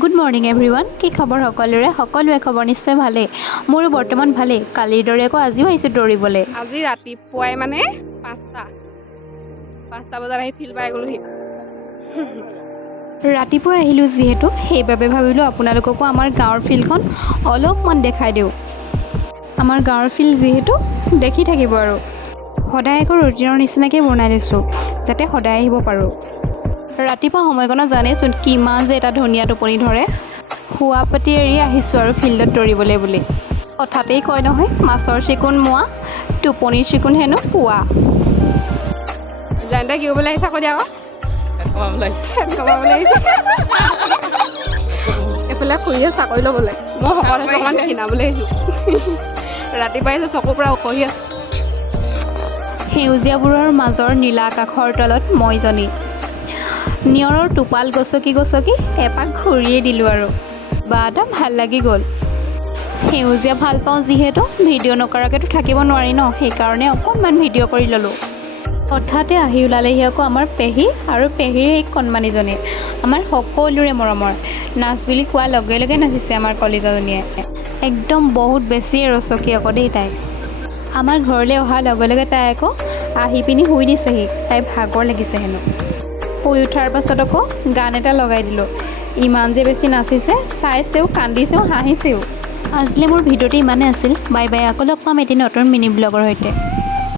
Good morning everyone. কি খবৰ সকলোৰে খবৰ নিশ্চয় ভালেই। মোৰো বৰ্তমান ভালেই। কালিৰ দৰে আকৌ আজিও আহিছোঁ দৌৰিবলৈ। আজি ৰাতিপুৱাই মানে 5টা বজাত আহি ফিল্ড পাই গ'লোহি। ৰাতিপুৱাই আহিলোঁ যিহেতু সেইবাবে ভাবিলোঁ আপোনালোককো আমাৰ গাঁৱৰ ফিল্ডখন অলপমান দেখাই দিওঁ। আমাৰ গাঁৱৰ ফিল্ড যিহেতু দেখি থাকিব আৰু সদায় আকৌ ৰুটিনৰ নিচিনাকৈ বনাই লৈছোঁ যাতে সদায় আহিব পাৰোঁ। ৰাতিপুৱা সময়কণত জানেইচোন কিমান যে এটা ধুনীয়া টোপনি ধৰে। শোৱা পাতি এৰি আহিছোঁ আৰু ফিল্ডত দৌৰিবলৈ বুলি। কথাতেই কয় নহয়, মাছৰ চিকুণ মোৱা, টোপনিৰ চিকুণ হেনো শোৱা। জানতে কি কৰিবলৈ আহিছে আকৌ দিয়া আকৌ কমাবলৈ আহিছে। এইফালে খুৰীয়ে চাকৰি ল'বলৈ, মই শকত আছোঁ অকণমান ক্ষীণাবলৈ আহিছোঁ। ৰাতিপুৱাই আহিছোঁ চকুৰ পৰা উখহি আছে। সেউজীয়াবোৰৰ মাজৰ নীলা আকাশৰ তলত মইজনী নিয়ৰৰ টোপাল গছকি এপাক ঘূৰিয়ে দিলোঁ আৰু বা এটা ভাল লাগি গ'ল। সেউজীয়া ভাল পাওঁ যিহেতু ভিডিঅ' নকৰাকৈতো থাকিব নোৱাৰি ন, সেইকাৰণে অকণমান ভিডিঅ' কৰি ল'লোঁ। হঠাতে আহি ওলালেহি আকৌ আমাৰ পেহী আৰু পেহীৰ এই কণমানিজনী, আমাৰ সকলোৰে মৰমৰ। নাচ বুলি কোৱাৰ লগে লগে নাচিছে আমাৰ কলিজাজনীয়ে। একদম বহুত বেছিয়ে ৰচকী আকৌ দেই তাই। আমাৰ ঘৰলৈ অহাৰ লগে লগে তাই আকৌ আহি পিনি শুই দিছেহি, তাই ভাগৰ লাগিছে হেনো। শুই উঠাৰ পাছত আকৌ গান এটা লগাই দিলোঁ। ইমান যে বেছি নাচিছে, চাইছেও, কান্দিছেও, হাঁহিছেও। আজিলৈ মোৰ ভিডিঅ'টো ইমানেই আছিল। বাই বাই, আকৌ লগ পাম এটি নতুন মিনি ব্লগৰ সৈতে।